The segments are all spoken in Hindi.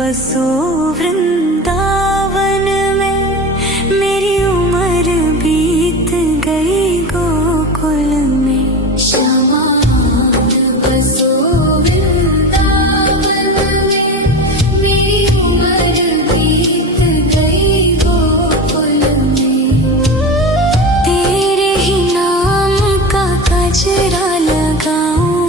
बसो वृंदावन में, मेरी उम्र बीत गई गोकुल में। श्यामान बसो वृंदावन में, मेरी उम्र बीत गई गोकुल में। तेरे ही नाम का गजरा लगाऊं,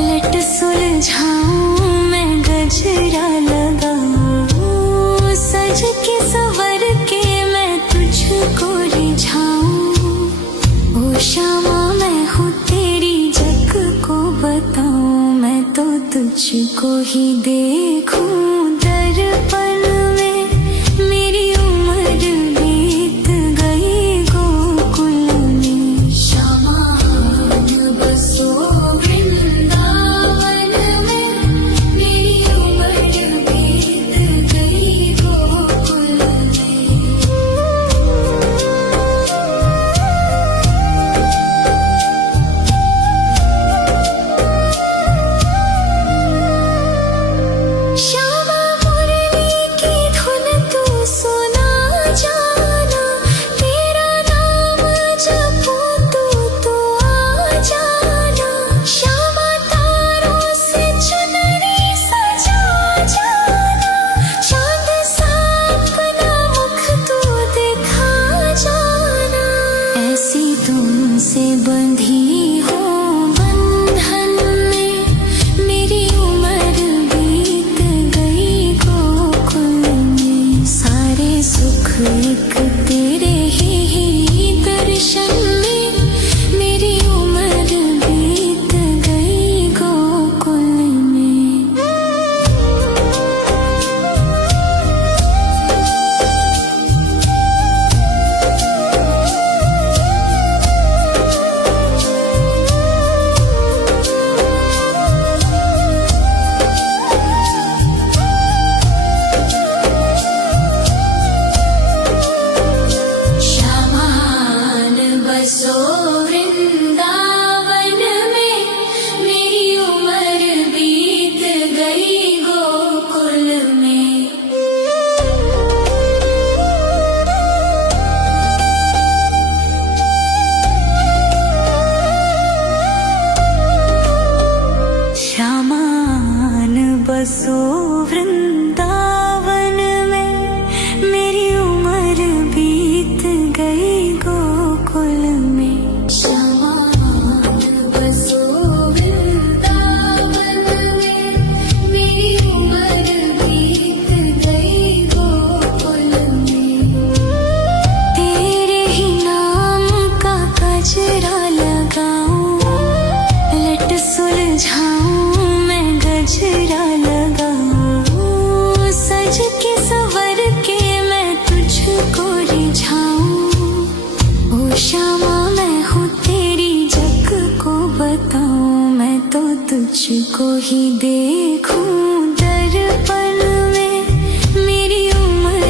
लट सुलझाऊं मैं गजरा लगाऊं, सज के सवर के मैं तुझको रिझाऊं। ओ श्यामा मैं हूँ तेरी जग को बताऊं, मैं तो तुझको ही देखूं दर्पण में, मेरी उम्र बीत गई गोकुल में। श्यामान बसो वृंदावन में, मेरी उम्र बीत गई गोकुल में। श्यामा मुरली की धुन तू सुना जाना, तेरा नाम जपूं तू आ जाना। श्यामा तारों से चुनरी सजा जाना, चांद सा अपना मुख तू दिखा जाना। ऐसी तुमसे बंधी हो बंधन में, मेरी उम्र बीत गई गोकुल में। सारे सुख एक तेरे ही दर्शन में, मेरी उम्र बीत गई गोकुल में। श्यामान बसो वृंदावन में, मेरी उम्र बीत गई गोकुल में। श्यामान बसो वृंदावन में, मेरी उम्र बीत गई गोकुल में। श्यामान बसो वृंदावन में, मेरी उम्र बीत गई गोकुल में। तेरे ही नाम का गजरा लगाऊं, लट सुलझाऊं मैं गजरा लगाऊं, सज के सवर के मैं तुझको रिझाऊं। ओ श्यामा मैं हूँ तेरी जग को बताऊं, मैं तो तुझको ही देखूं दर्पण में, मेरी उम्र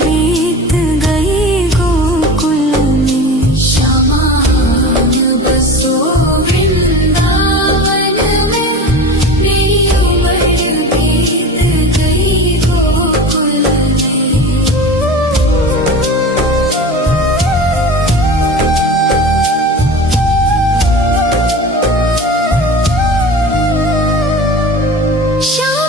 बीत गई गोकुल में। श्यामान बसो वृंदावन में, मेरी उम्र बीत गई गोकुल में। श्यामा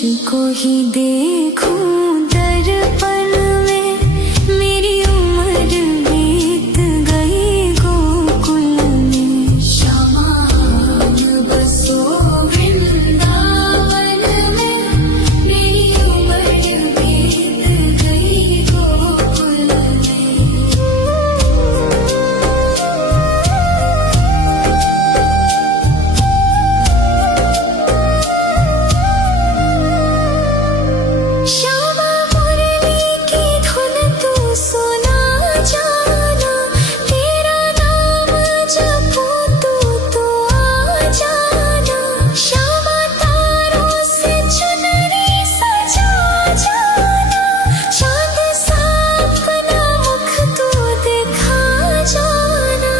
तुझको ही देखूं दर्पण में, मेरी उम्र बीत गई गोकुल में। श्यामान बसो वृंदावन में, मेरी उम्र बीत गई गोकुल में। श्यामा मुरली की धुन तू सुना जाना, तेरा नाम जपूं तो आ जाना। श्यामा तारों से चुनरी सजा जाना, चांद सा अपना मुख तू दिखा जाना।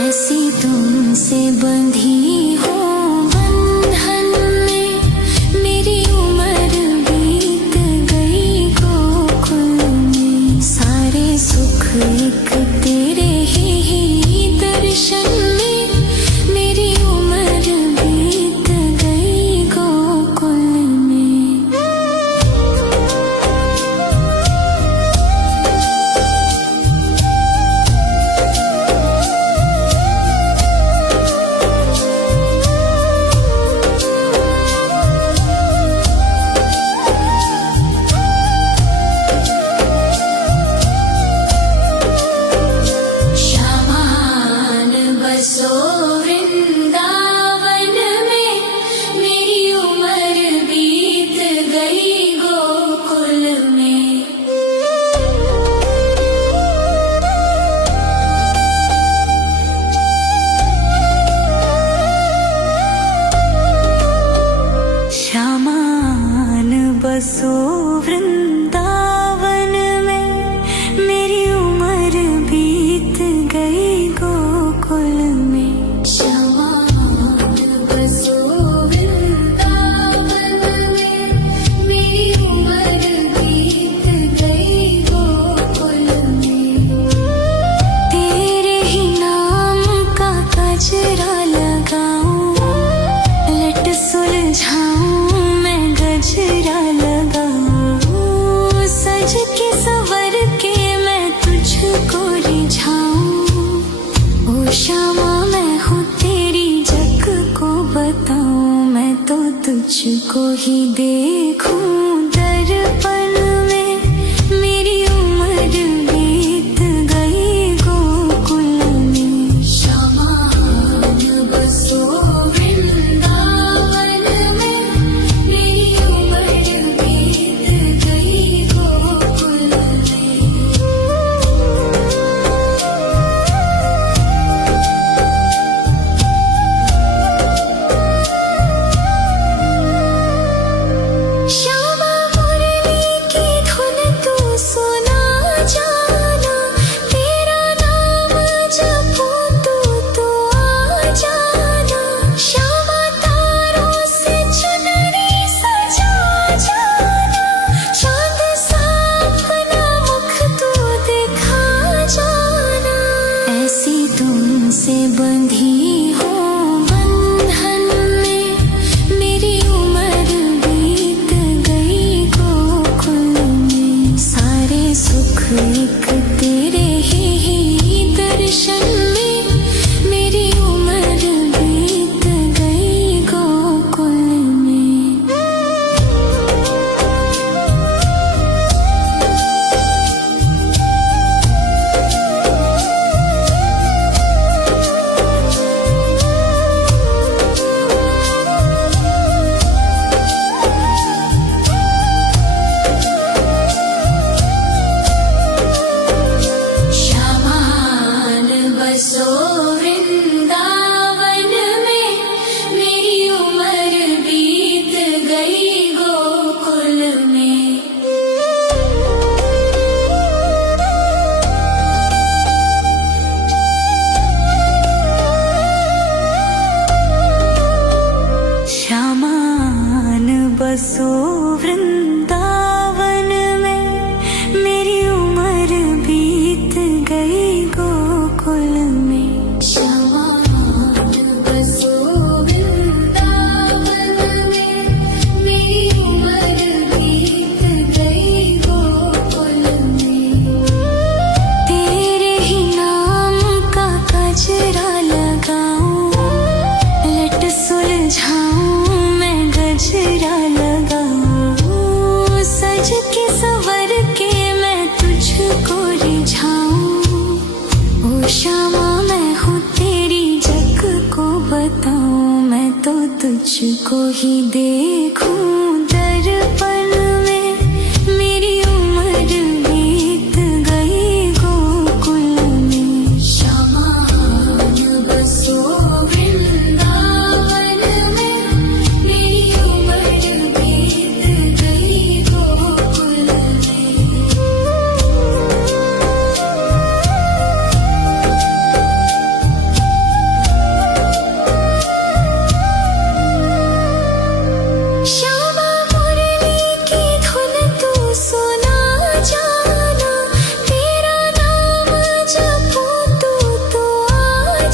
ऐसी तुमसे बंधी हो बंधन में, मेरी उम्र बीत गई गोकुल में। सारे सुख एक तेरे ही दर्शन में, मेरी उम्र बीत गई गोकुल में। श्यामान बसो वृंदावन में, मेरी उम्र बीत गई गोकुल में। श्यामान बसो वृंदावन में, मेरी उम्र बीत गई गोकुल में। श्यामान बसो वृंदावन में, मेरी उम्र बीत गई गोकुल में। तेरे ही नाम का गजरा लगाऊं, लट सुलझाऊं मैं गजरा लगाऊं। सज के सवर के मैं तुझको रिझाऊं। ओ श्यामा मैं हूँ तेरी जग को बताऊं, मैं तो तुझको ही देखूं दर्पण में, मेरी उम्र बीत गई गोकुल में। श्यामान बसो वृंदावन में, मेरी उम्र बीत गई गोकुल में। श्यामा मुरली की धुन तू सुना जाना, तेरा नाम जपूं तो आ जाना। श्यामा तारों से चुनरी सजा जाना, चांद सा अपना मुख तू दिखा जाना। ऐसी तुमसे बंधी हो बंधन में, मेरी उम्र बीत गई गोकुल में। सारे सुख एक तेरे ही दर्शन में, मेरी उम्र बीत गई गोकुल में। श्यामान तुझको ही देखूं दर्पण में, मेरी उम्र बीत गई गोकुल में। श्यामान बसो वृंदावन में, मेरी उम्र बीत गई गोकुल में। श्यामा मुरली की धुन तू सुना जाना, तेरा नाम जपूं तो आ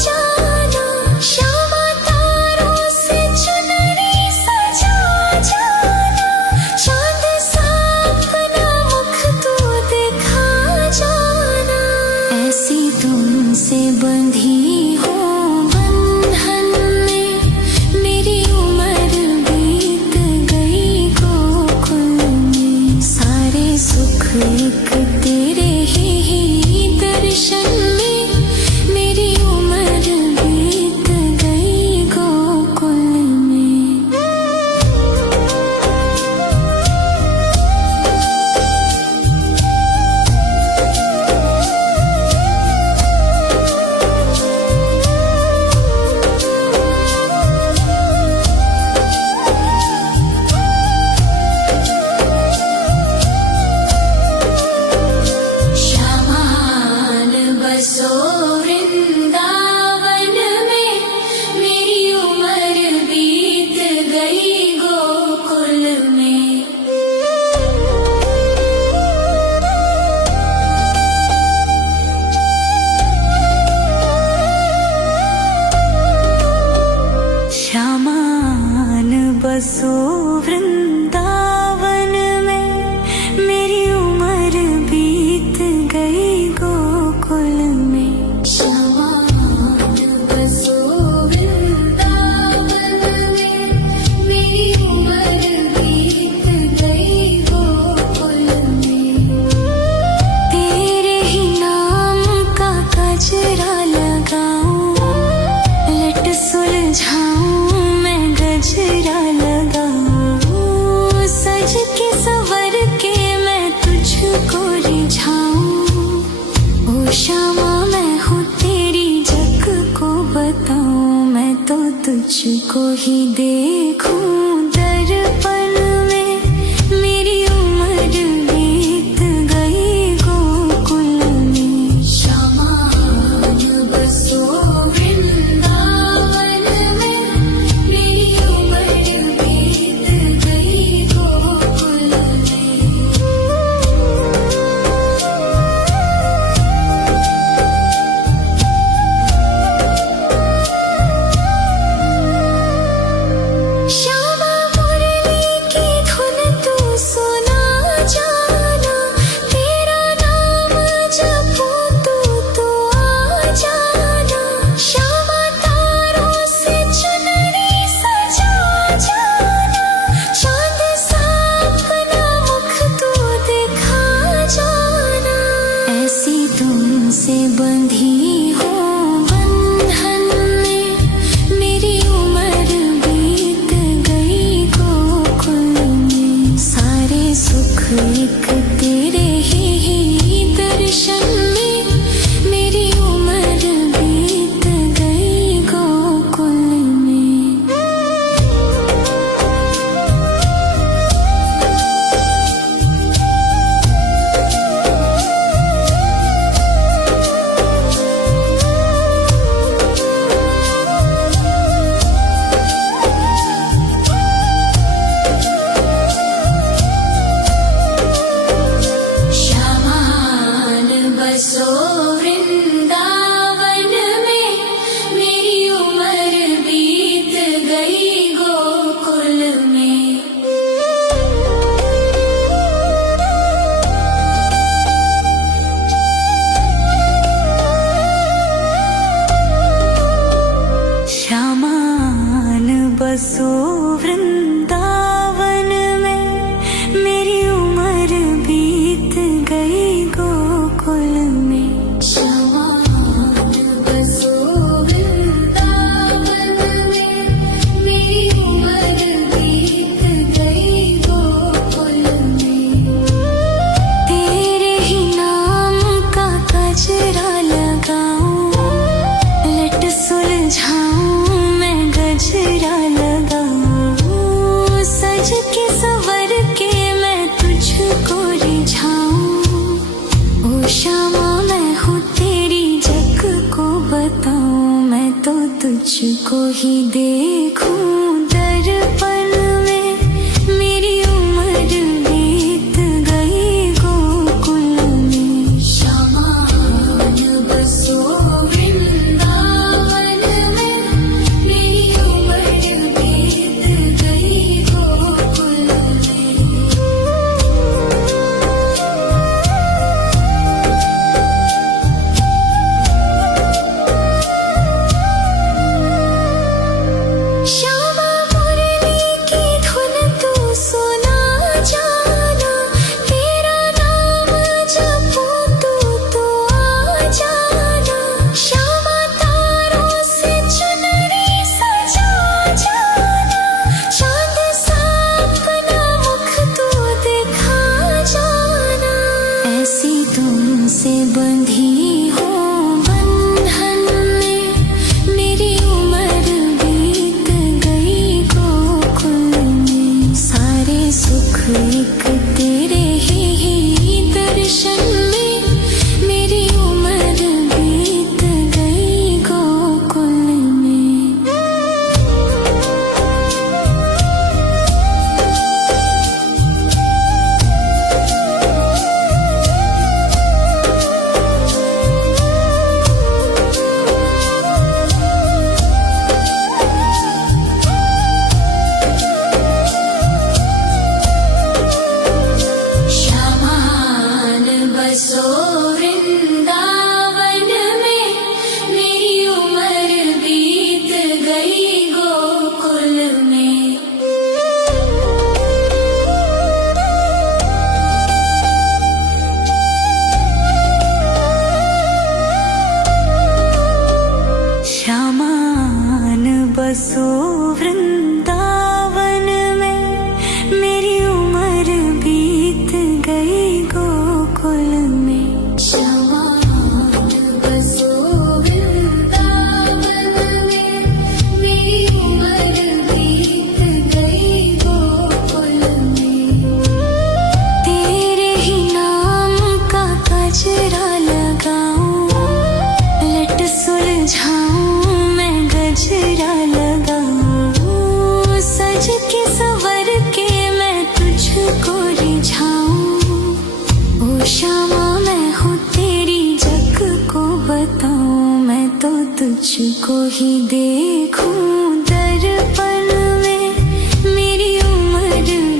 जाना। श्यामा तारों से चुनरी सजा जाना, चांद सा अपना मुख तू दिखा जाना। ऐसी तुमसे बंधी हो बंधन में, मेरी उम्र बीत गई गोकुल में। सारे सुख एक तेरे ही दर्शन में, मेरी उम्र बीत गई गोकुल में। श्यामान बसो वृंदावन में, मेरी उम्र बीत गई गोकुल में। श्यामान बसो वृंदावन में, मेरी उम्र बीत गई गोकुल में। श्यामान बसो वृंदावन में, मेरी उम्र बीत गई गोकुल में। तेरे ही नाम का गजरा लगाऊं, लट सुलझाऊं मैं गजरा लगाऊं। सज के संवर के मैं तुझको रिझाऊं। ओ श्यामा मैं हूँ तेरी जग को बताऊं, मैं तो तुझको ही देखूं दर्पण में, मेरी उम्र बीत गई गोकुल में। श्यामान बसो वृंदावन में, मेरी उम्र बीत गई गोकुल में। श्यामा मुरली की धुन तू सुना जाना, तेरा नाम जपूं तो आ जाना। श्यामा तारों से चुनरी सजा जाना, चांद सा अपना मुख तू दिखा जाना। ऐसी तुमसे बंधी हो बंधन में, मेरी उम्र बीत गई गोकुल में। सारे सुख एक तेरे ही दर्शन में, मेरी उम्र बीत गई गोकुल में। श्यामान बसो वृंदावन में, मेरी उम्र बीत गई गोकुल में। श्यामान बसो वृंदावन में, मेरी उम्र बीत गई गोकुल में। तुझको ही देखूं दर्पण में, मेरी उम्र बीत गई गोकुल में। शामान बसो वृंदावन में, मेरी उम्र बीत गई गोकुल में। श्यामा मुरली की धुन तू सुना जाना, तेरा नाम जपूं तू तो आ जाना। श्यामा तारों से चुनरी सजा जाना, चांद सा अपना मुख तू दिखा जाना। ऐसी तुमसे बंधी हो बंधन में, मेरी उम्र बीत गई गोकुल में। सारे सुख एक तेरे ही दर्शन में, मेरी उम्र बीत गई गोकुल में। श्यामान बसो वृंदावन में, मेरी उम्र बीत गई गोकुल में। श्यामान बसो वृंदावन में, मेरी उम्र बीत गई गोकुल में। श्यामान बसो वृंदावन में, मेरी उम्र बीत गई गोकुल में। तेरे ही नाम का गजरा लगाऊं, लट सुलझाऊं मैं गजरा लगाऊं। सज के संवर के मैं तुझको रिझाऊं। ओ श्यामा मैं हूँ तेरी जग को बताऊं, मैं तो तुझको ही देखूं दर्पण में, मेरी उम्र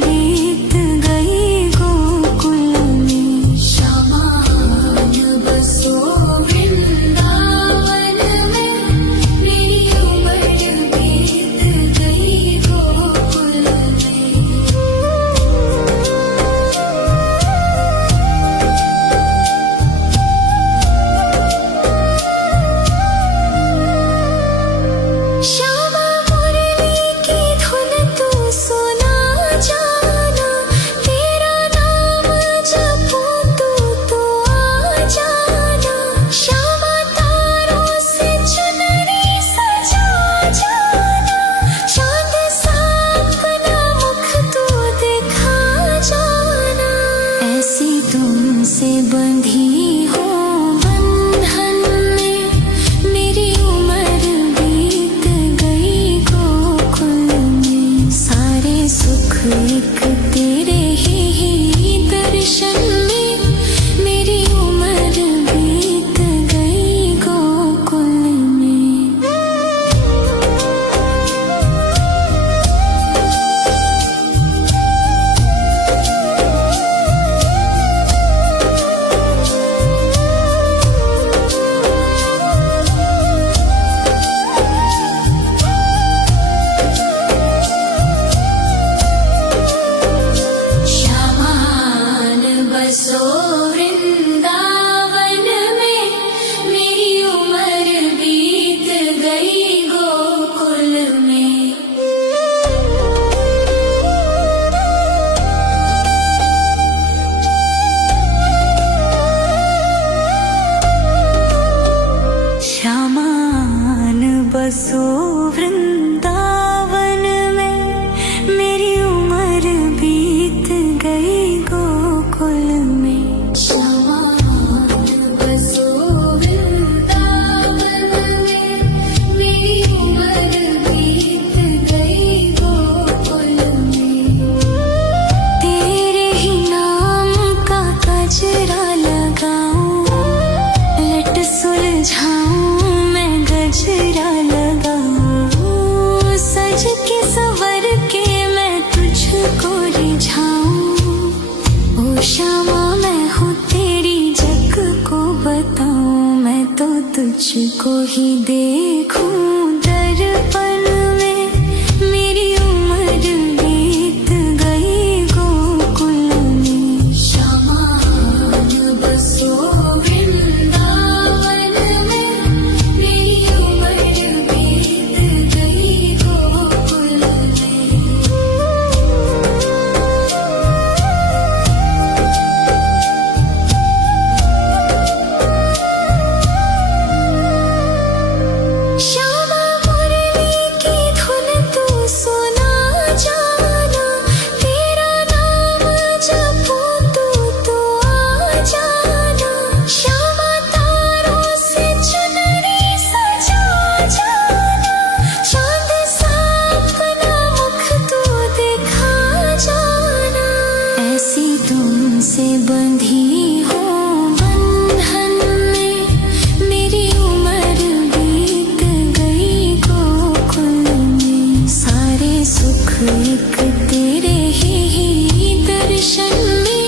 बीत गई गोकुल में। श्यामान बसो वृंदावन में, मेरी उम्र बीत गई गोकुल में। श्यामा तुझको ही देखूं दर्पण में, मेरी उम्र बीत गई गोकुल में। श्यामान बसो वृंदावन में, मेरी उम्र बीत गई गोकुल में। श्यामा मुरली की धुन तू सुना जाना, तेरा नाम जपूं तो आ जाना। श्यामा तारों से चुनरी सजा जाना, चांद सा अपना मुख तू दिखा जाना। ऐसी तुमसे बंधी हूँ बंधन में, मेरी उम्र बीत गई गोकुल में। सारे सुख एक तेरे ही दर्शन में,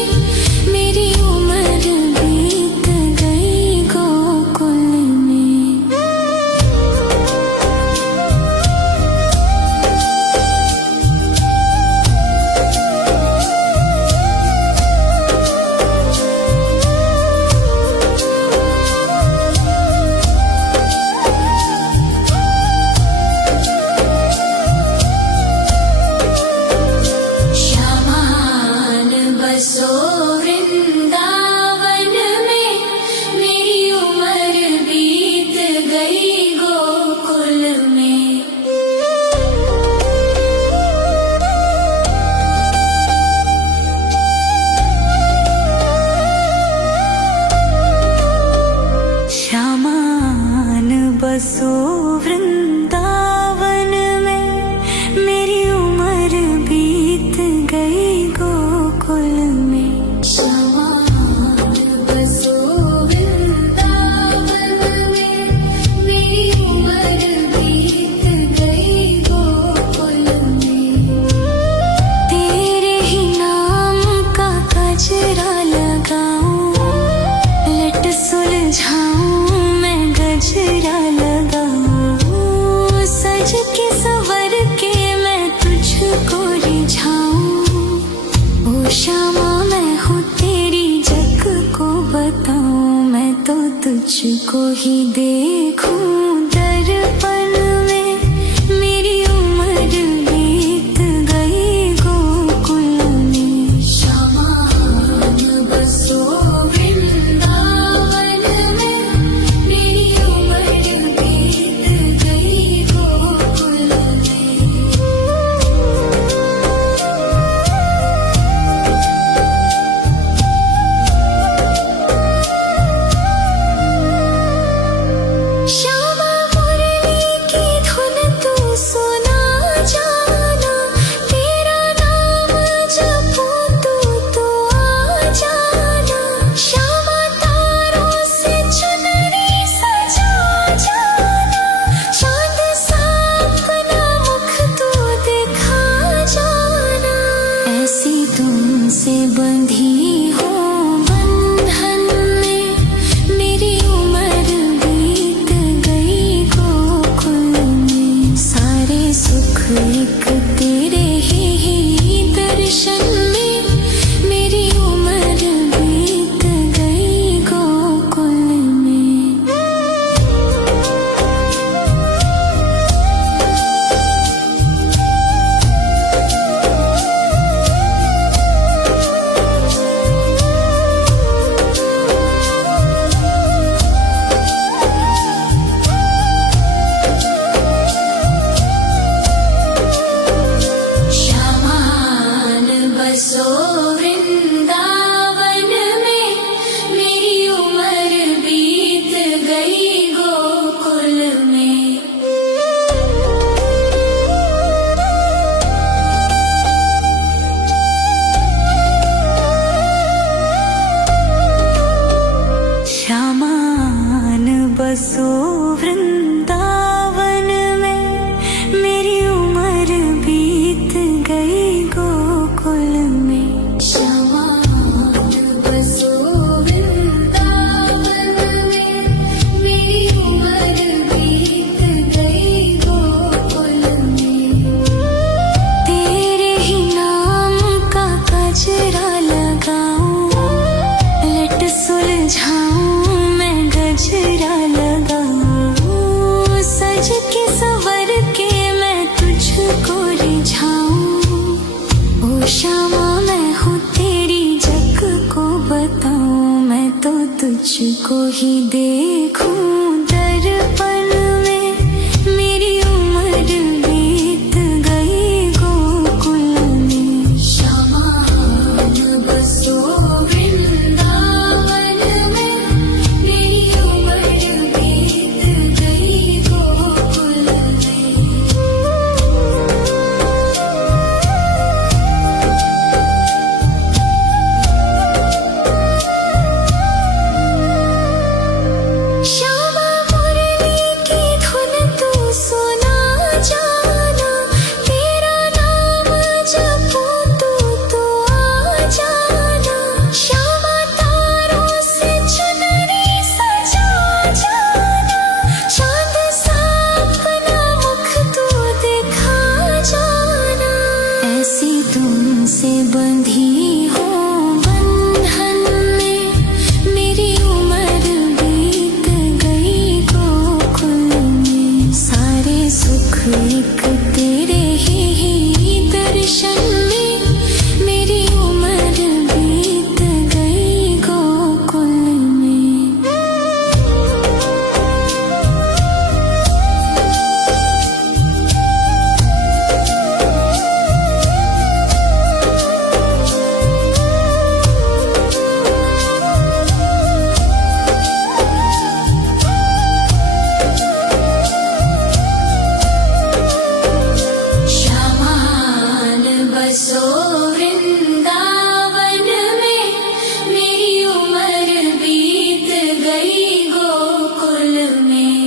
मेरी उम्र बीत गई गोकुल में। श्यामान बसो वृंदावन में, मेरी उम्र बीत गई गोकुल में। श्यामान बसो वृंदावन में, मेरी उम्र बीत गई गोकुल में। श्यामान बसो वृंदावन में, मेरी उम्र बीत गई गोकुल में। तेरे ही नाम का गजरा लगाऊं, लट सुलझाऊं मैं गजरा लगाऊं। सज के संवर के मैं तुझको रिझाऊं। ओ श्यामा मैं हूँ तेरी जग को बताऊं, मैं तो तुझको ही देखूं दर्पण में, मेरी उम्र बीत गई गोकुल में। श्यामान बसो वृंदावन में, मेरी उम्र बीत गई गोकुल में। श्यामा मुरली की धुन तू सुना जाना, तेरा नाम जपूं तो आ जाना। श्यामा तारों से चुनरी सजा जाना, चांद सा अपना मुख तू दिखा जाना। ऐसी तुमसे बंधी हूँ बंधन में, मेरी उम्र बीत गई गोकुल में। सारे सुख एक तेरे ही दर्शन में, मेरी उम्र बीत गई गोकुल में। श्यामान बसो वृंदावन में, मेरी उम्र बीत गई गोकुल में। श्यामान बसो वृंदावन में, मेरी उम्र बीत गई गोकुल में। श्यामान बसो वृंदावन में, मेरी तुझको ही देखूं दर्पण में। मेरी उम्र बीत गई गोकुल में। शामान बसो वृंदावन में। मेरी उम्र बीत गई गोकुल में। श्यामा मुरली की धुन तू सुना जाना। तेरा नाम जपूं तो आ जाना। श्यामा तारों से चुनरी सजा जाना। चांद सा अपना मुख तू दिखा जाना। ऐसी तुमसे बंधी हो बंधन में। मेरी उम्र बीत गई गोकुल में। सारे सुख एक तेरे ही दर्शन में। मेरी उम्र बीत गई गोकुल में। श्यामान बसो वृंदावन में। मेरी उम्र बीत गई गोकुल में।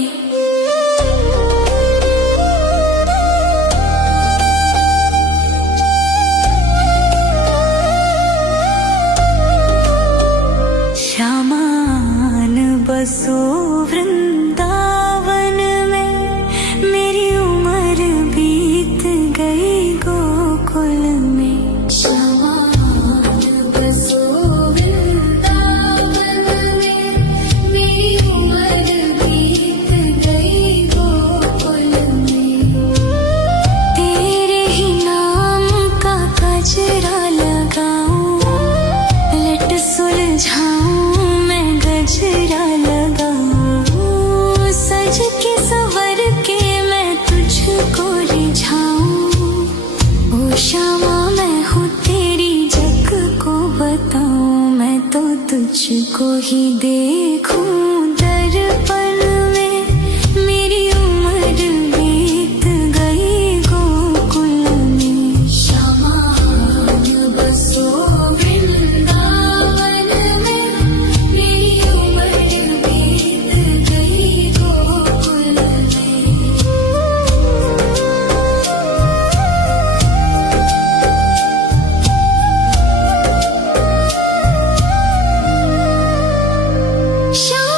श्यामान बसो वृंदावन में। मेरी उम्र बीत गई गोकुल में। श्यामान बसो वृंदावन में। मेरी उम्र बीत गई गोकुल में। तेरे ही नाम का गजरा लगाऊं। लट सुलझाऊं मैं गजरा लगाऊं। सज के संवर के मैं तुझको रिझाऊं। ओ श्यामा मैं हूँ तेरी जग को बताऊं। मैं तो तुझको ही देखूं दर्पण में। मेरी उम्र बीत गई गोकुल में। श्यामान बसो वृंदावन में। मेरी उम्र बीत गई गोकुल में। श्यामा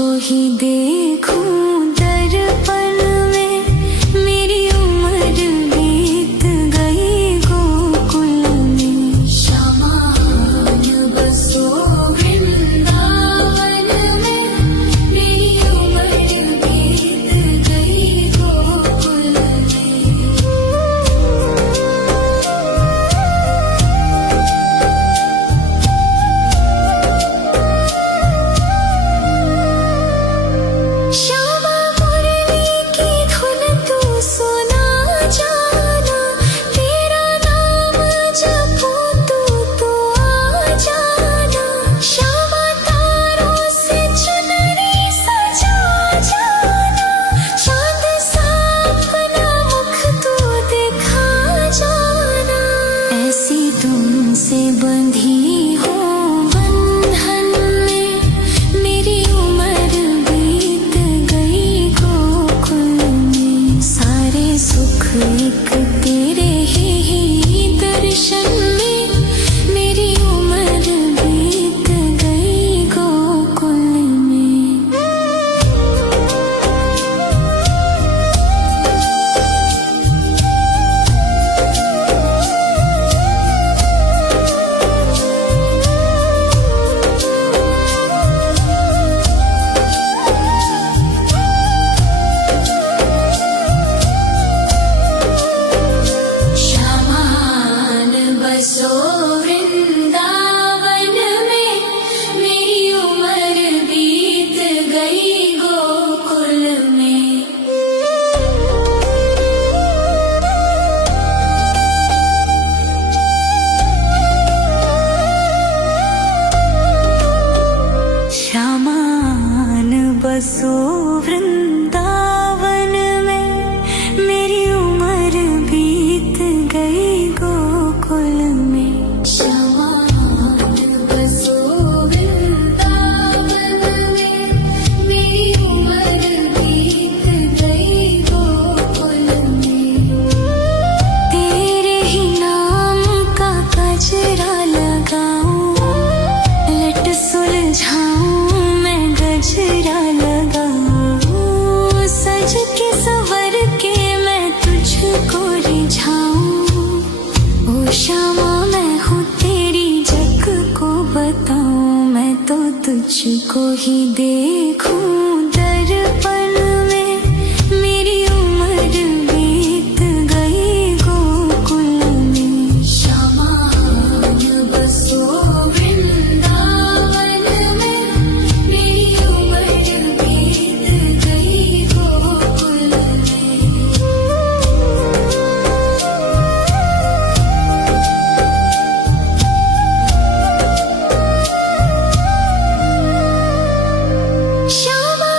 तुझको ही देखूं दर्पण में, मेरी उम्र बीत गई गोकुल में। श्यामान बसो वृंदावन में, मेरी उम्र बीत गई गोकुल में। श्यामा मुरली की धुन तू सुना जाना, तेरा नाम जपूं तू आ जाना। श्यामा तारों से चुनरी सजा जाना, चांद सा अपना मुख तू दिखा जाना। ऐसी तुमसे बंधी हो बंधन में, मेरी उम्र बीत गई गोकुल में। सारे सुख एक तेरे ही दर्शन में, मेरी उम्र बीत गई गोकुल में। श्यामान बसो वृंदावन में, मेरी उम्र बीत गई गोकुल में। श्यामान बसो वृंदावन में, मेरी उम्र बीत गई गोकुल में। श्यामान बसो वृंदावन में, मेरी उम्र बीत गई गोकुल में। तेरे ही नाम का गजरा लगाऊं, लट सुलझाऊं मैं गजरा लगाऊं। सज के संवर के मैं तुझको रिझाऊं। ओ श्यामा मैं हूँ तेरी जग को बताऊं, मैं तो तुझको ही देखूं दर्पण में, मेरी उम्र बीत गई गोकुल में। श्यामान बसो वृंदावन में, मेरी उम्र बीत गई गोकुल में। श्यामा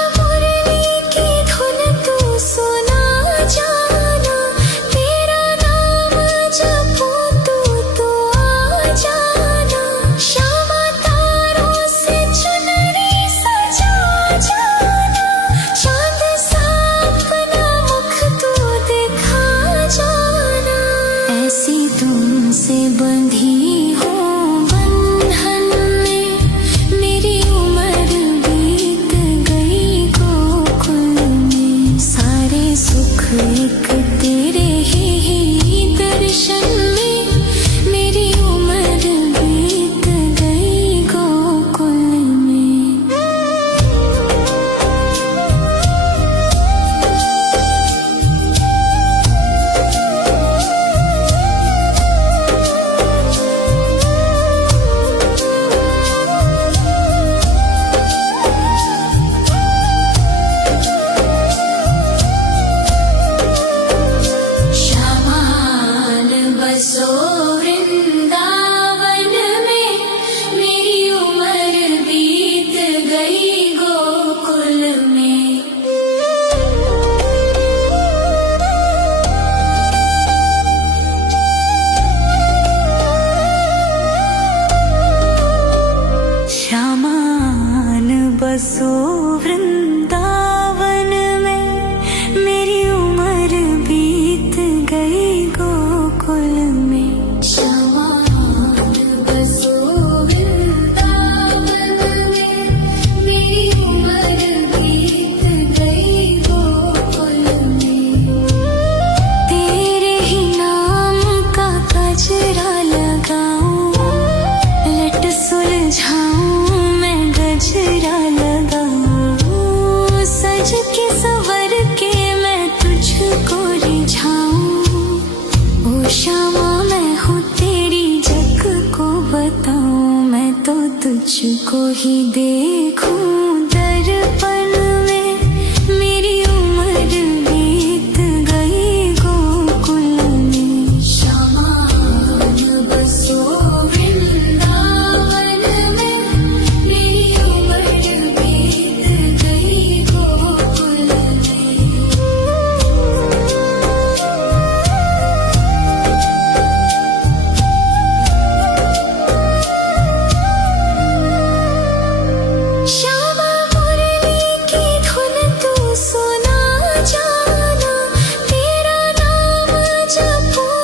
तुझको ही देखूं दर्पण में, मेरी उम्र बीत गई गोकुल में। श्यामान बसो वृंदावन में, मेरी उम्र बीत गई गोकुल में। श्यामा मुरली की धुन तू सुना जाना, तेरा नाम जपूं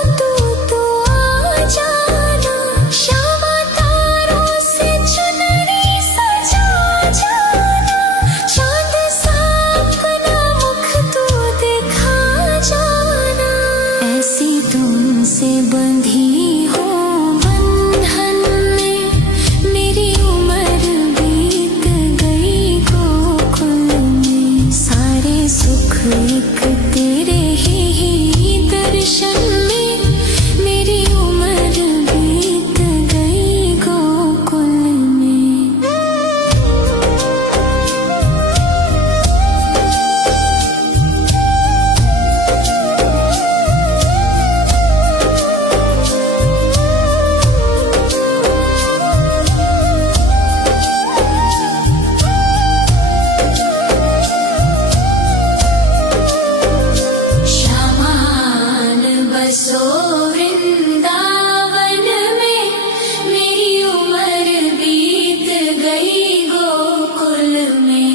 तो आ जाना। श्यामा तारों से चुनरी सजा जाना, चांद सा अपना मुख तू दिखा जाना। ऐसी तुमसे बंधी हो बंधन में, मेरी उम्र बीत गई गोकुल में। सारे सुख एक तेरे ही दर्शन में, मेरी उम्र बीत गई गोकुल में। श्यामान बसो वृंदावन में, मेरी उम्र बीत गई गोकुल में।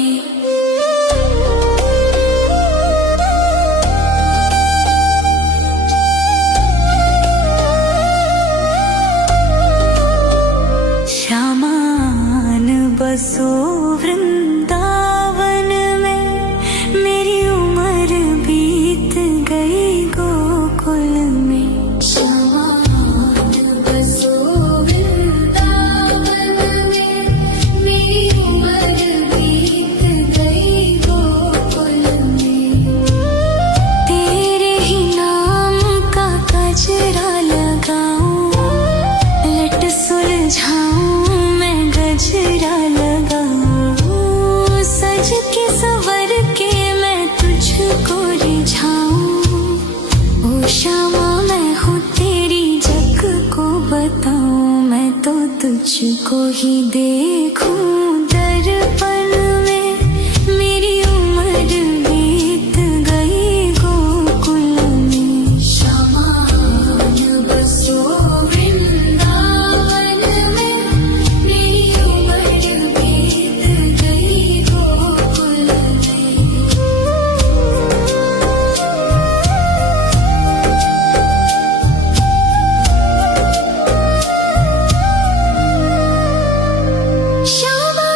श्यामान बसो वृंदावन में, मेरी उम्र बीत गई गोकुल में। श्यामान बसो वृंदावन में, मेरी उम्र बीत गई गोकुल में। तेरे ही नाम का गजरा लगाऊं, लट सुलझाऊं मैं गजरा लगाऊं। सज के संवर के मैं तुझको रिझाऊं। ओ श्यामा मैं हूँ तेरी जग को बताऊं, मैं तो तुझको ही देखूं दर्पण में, मेरी उम्र बीत गई गोकुल में। श्यामान बसो वृंदावन में, मेरी उम्र बीत गई गोकुल में। श्यामा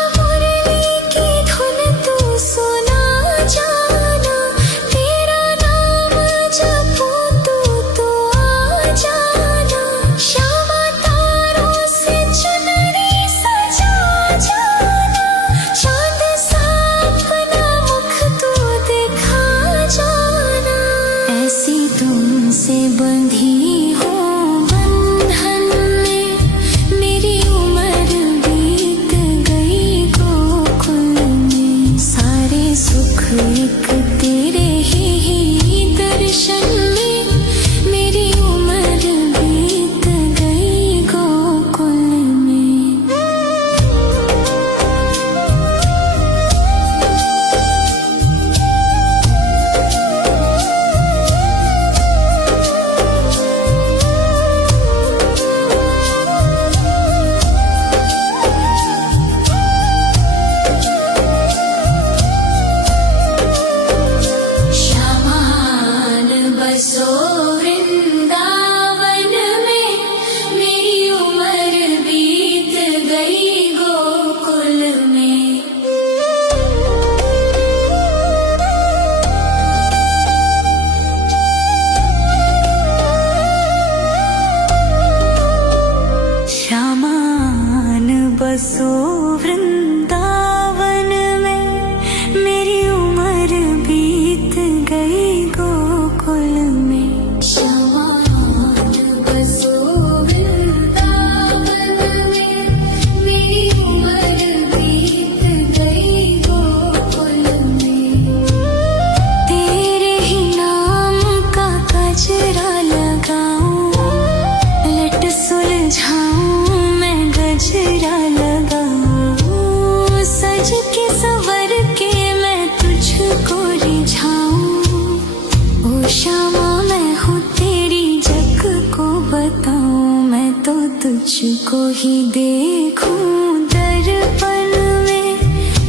तुझको ही देखूं दर्पण में,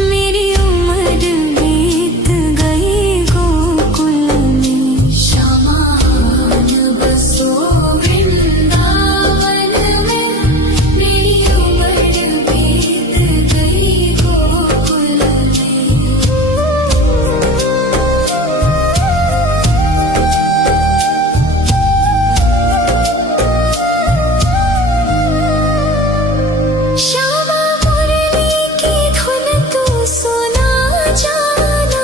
मेरी उम्र बीत गई गोकुल में। श्यामान बसो वृंदावन में, मेरी उम्र बीत गई गोकुल में। श्यामा मुरली की धुन तू सुना जाना,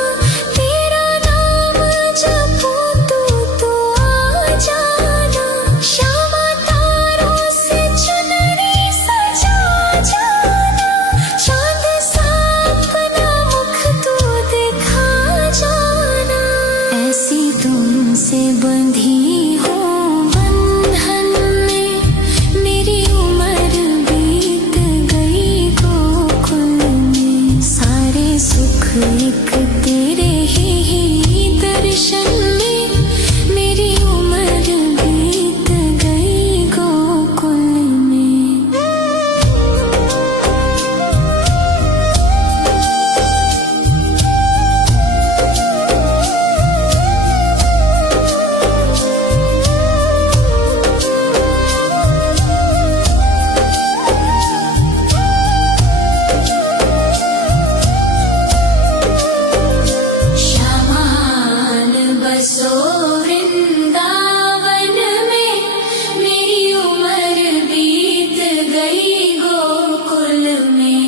तेरा नाम जपूं तो आ जाना। श्यामा तारों से चुनरी सजा जाना, चांद सा अपना मुख तू दिखा जाना। ऐसी तुमसे बंधी हो बंधन में, मेरी उम्र बीत गई गोकुल में। सारे सुख एक तेरे ही दर्शन में, मेरी उम्र बीत गई गोकुल में। श्यामान बसो वृंदावन में, मेरी उम्र बीत गई गोकुल में।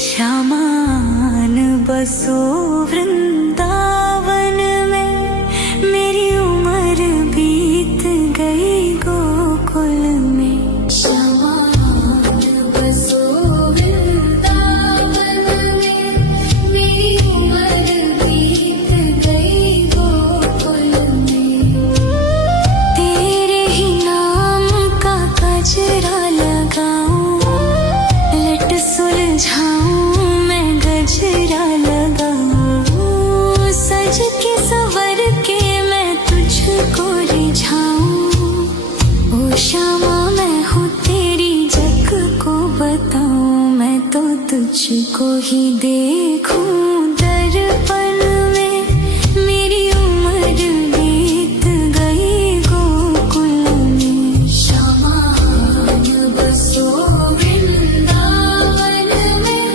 श्यामान बसो वृंदावन में, मेरी उम्र बीत गई गोकुल में। श्यामान बसो वृंदावन में, मेरी उम्र बीत गई गोकुल में। तेरे ही नाम का गजरा लगाऊं, लट सुलझाऊं मैं गजरा लगाऊं। सज के संवर के मैं तुझको रिझाऊं। ओ श्यामा मैं हूँ तेरी जग को बताऊं, मैं तो तुझको ही देखूं दर्पण में, मेरी उम्र बीत गई गोकुल में। श्यामान बसो वृंदावन में,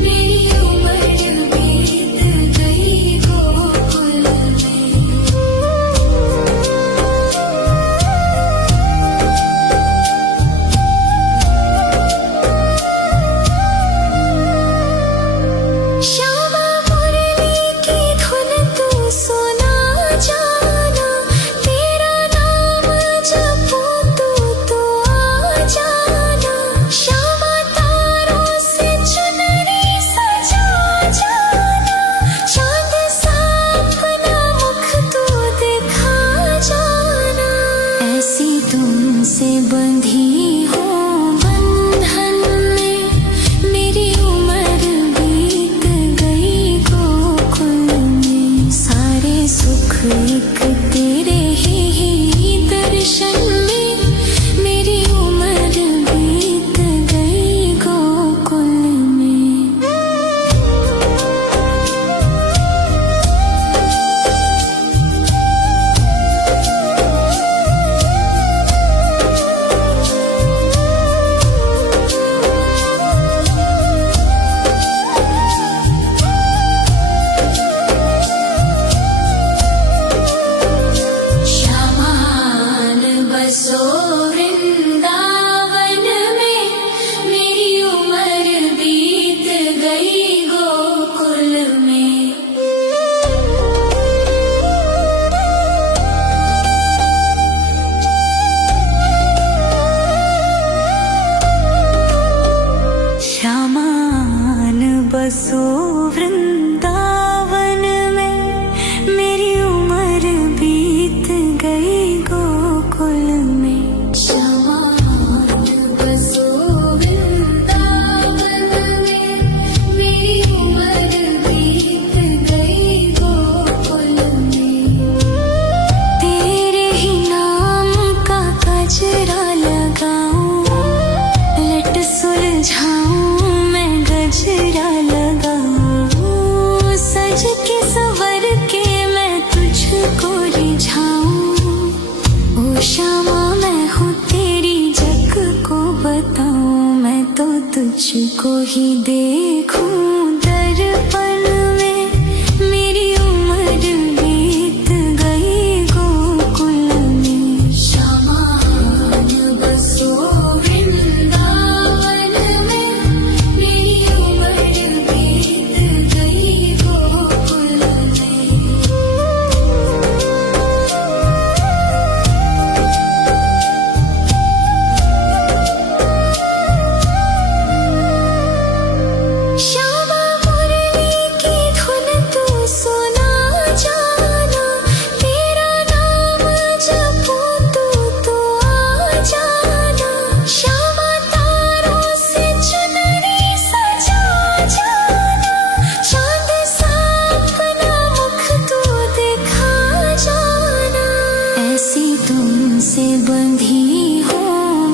मेरी उम्र बीत गई गोकुल में। श्यामा मुरली की धुन तू सुना जाना, तेरा नाम जपूं तो आ जाना। श्यामा तारों से चुनरी सजा जाना, चांद सा अपना मुख तू दिखा जाना। ऐसी तुमसे बंधी हो बंधन में, मेरी उम्र बीत गई गोकुल में। सारे सुख एक तेरे ही दर्शन में, मेरी उम्र बीत गई गोकुल में। तुझको ही देखूं दर्पण में, मेरी उम्र बीत गई गोकुल में। श्यामान बसो वृंदावन में, मेरी उम्र बीत गई गोकुल में। श्यामा मुरली की धुन तू सुना जाना, तेरा नाम जपूं तो आ जाना। श्यामा तारों से चुनरी सजा जाना, चांद सा अपना मुख तू दिखा जाना। ऐसी तुमसे बंधी हो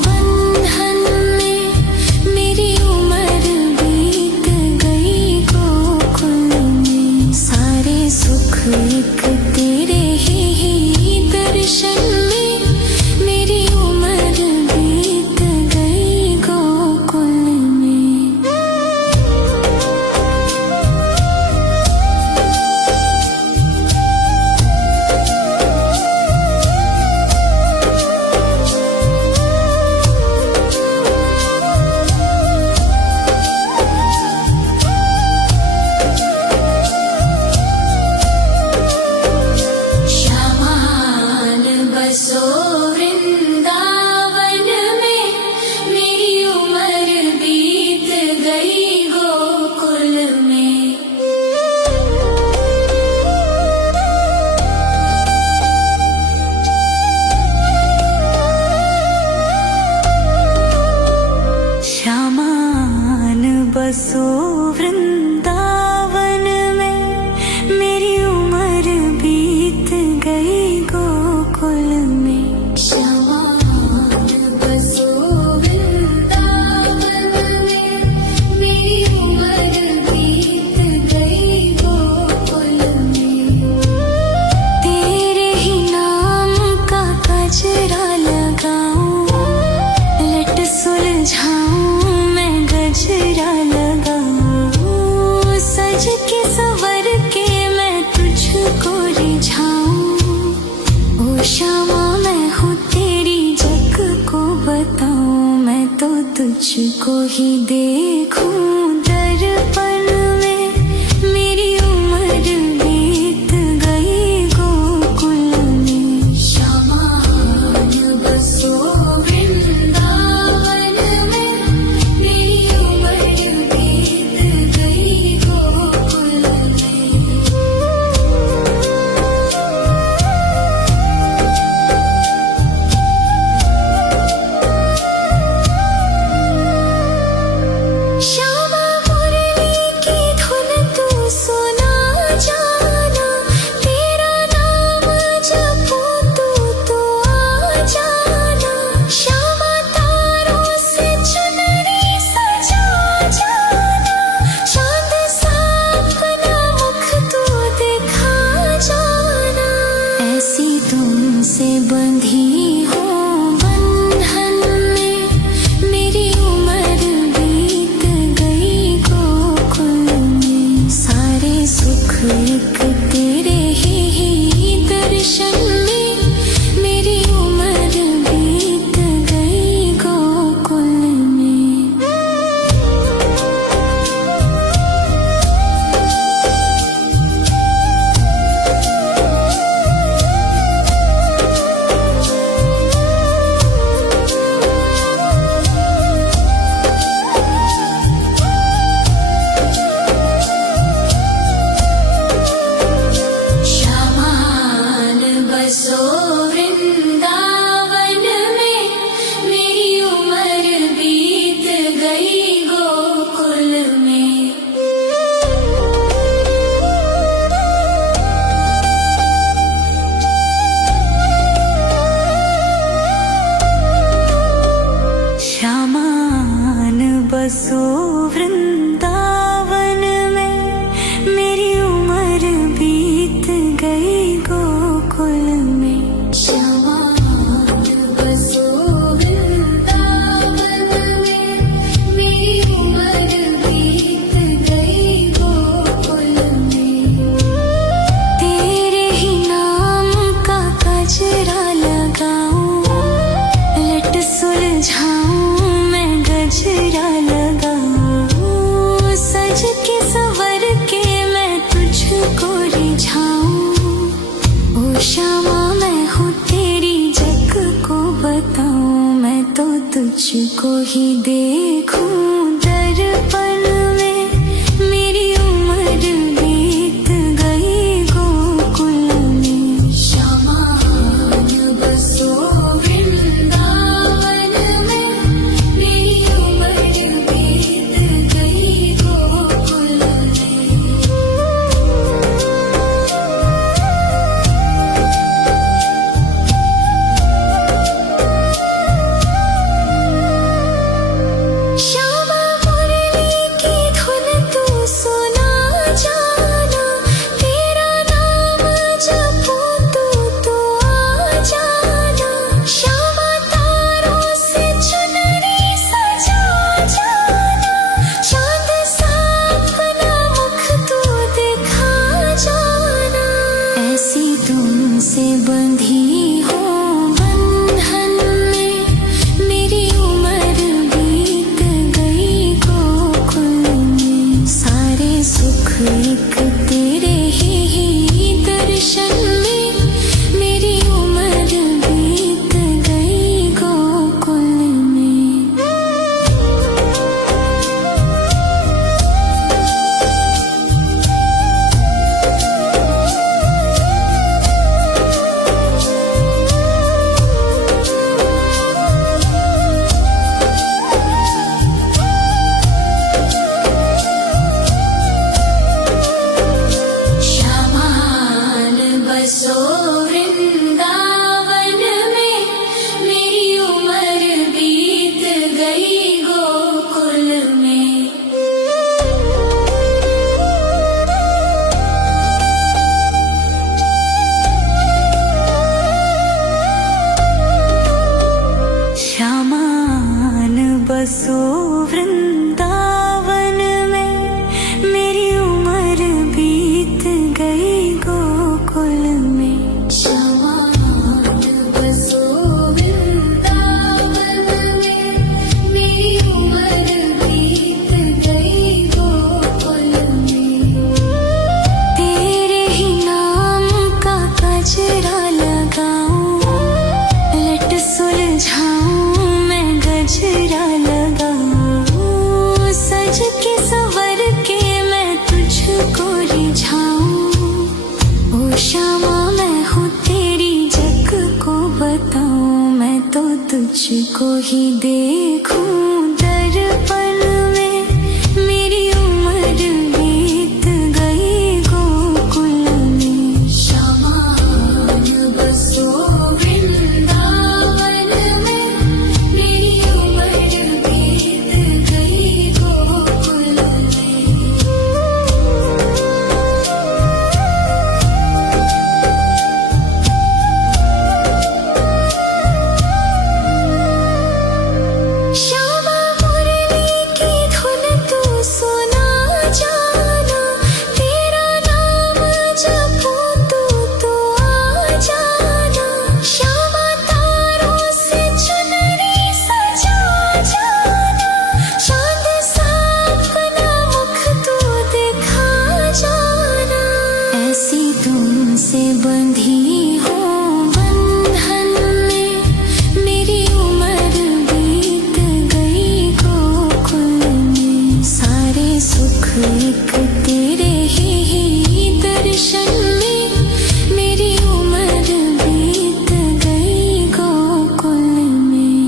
बंधन में, मेरी उम्र बीत गई गोकुल में। सारे सुख एक तेरे ही दर्शन में, मेरी उम्र बीत गई गोकुल में। श्यामान बसो वृंदावन में, मेरी उम्र बीत गई गोकुल में। श्यामान बसो वृंदावन में, मेरी उम्र बीत गई गोकुल में। श्यामान बसो वृंदावन में, मेरी उम्र बीत गई गोकुल में। तेरे ही नाम का गजरा लगाऊं, लट सुलझाऊं मैं गजरा लगाऊं। सज के संवर के मैं तुझको रिझाऊं। ओ श्यामा मैं हूँ तेरी जग को बताऊं, मैं तो तुझको ही देखूं दर्पण में, मेरी उम्र बीत गई गोकुल में। श्यामान बसो वृंदावन में, मेरी उम्र बीत गई गोकुल में। श्यामा मुरली की धुन तू सुना जाना, तेरा नाम जपूं तो आ जाना। श्यामा तारों से चुनरी सजा जाना, चांद सा अपना मुख तू दिखा जाना। ऐसी तुमसे बंधी हो बंधन में, मेरी उम्र बीत गई गोकुल में। सारे सुख एक तेरे ही दर्शन में, मेरी उम्र बीत गई गोकुल में। श्यामान बसो वृंदावन में, मेरी उम्र बीत गई गोकुल में। श्यामान बसो वृंदावन में, मेरी उम्र बीत गई गोकुल में। श्यामान बसो वृंदावन में, मेरी तुझको ही देखूं दर्पण में। मेरी उम्र बीत गई गोकुल में। श्यामान बसो वृंदावन में। मेरी उम्र बीत गई गोकुल में। श्यामा मुरली की धुन तू सुना जाना। तेरा नाम जपूं तो आ जाना। श्यामा तारों से चुनरी सजा जाना। चांद सा अपना मुख तू दिखा जाना। ऐसी तुमसे बंधी हो बंधन में। मेरी उम्र बीत गई गोकुल में। सारे सुख एक तेरे ही दर्शन में। मेरी उम्र बीत गई गोकुल में। श्यामान बसो वृंदावन में। मेरी उम्र बीत गई गोकुल में। श्यामान बसो वृंदावन में। मेरी उम्र बीत गई गोकुल में। श्यामान बसो वृंदावन में। मेरी उम्र बीत गई गोकुल में। तेरे ही नाम का गजरा लगाऊं। लट सुलझाऊं मैं गजरा लगाऊं। सज के संवर के मैं तुझको रिझाऊं। ओ श्यामा मैं हूँ तेरी जग को बताऊं। मैं तो तुझको ही देखूं दर्पण में। मेरी उम्र बीत गई गोकुल में। श्यामान बसो वृंदावन में। मेरी उम्र बीत गई गोकुल में। श्यामा मुरली की धुन तू सुना जाना। तेरा नाम जपूं तो आ जाना। श्यामा तारों से चुनरी सजा जाना। चांद सा अपना मुख तू दिखा जाना। ऐसी तुमसे बंधी हो बंधन में। मेरी उम्र बीत गई गोकुल में। सारे सुख एक तेरे ही दर्शन में। मेरी उम्र बीत गई गोकुल में।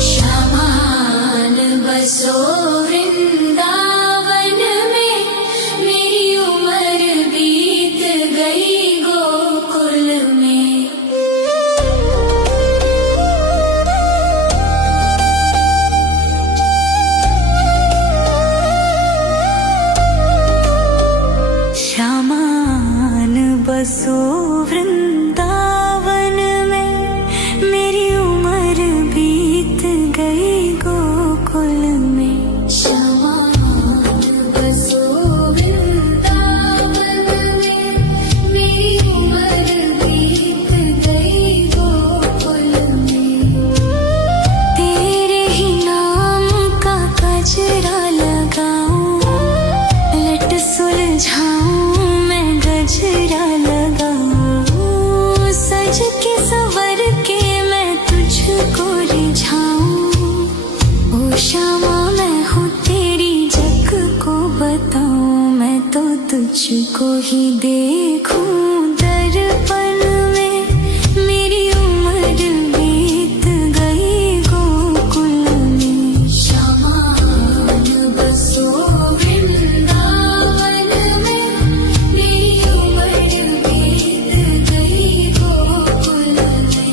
श्यामान बसो वृंदावन में। मेरी उम्र बीत गई गोकुल में। श्यामान बसो वृंदावन में। मेरी उम्र बीत गई गोकुल में। श्यामान बसो वृंदावन में। मेरी को ही देखूं दर्पण में, मेरी उम्र बीत गई गोकुल में। श्यामान बसो वृंदावन में, मेरी उम्र बीत गई गोकुल में।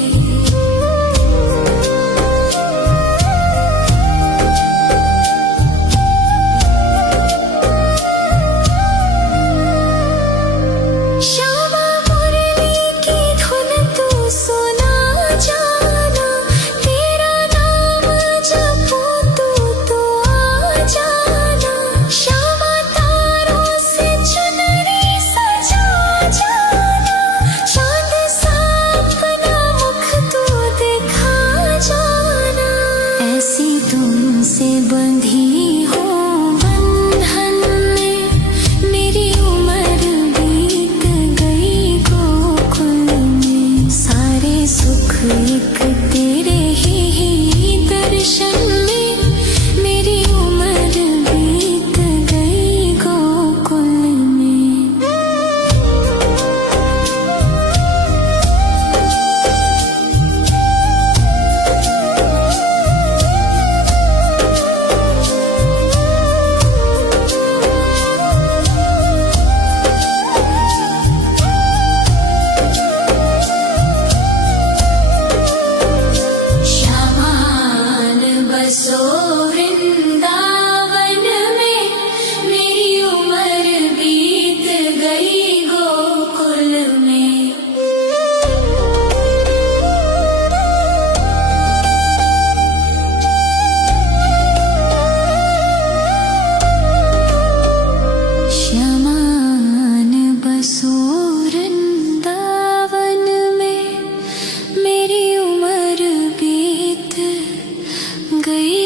श्यामा मुरली की धुन तू सुना जाना, तेरा नाम जपूं तू तो आ जाना। श्यामा तारों से चुनरी सजा जाना, चांद सा अपना मुख तू दिखा जाना। ऐसी तुमसे बंधी हो बंधन में, मेरी उम्र बीत गई गोकुल में। सारे सुख एक तेरे ही दर्शन में, मेरी उम्र बीत गई गोकुल में। श्यामान बसो वृंदावन में, मेरी उम्र बीत गई गोकुल में। श्यामान बसो वृंदावन में, मेरी उम्र बीत गई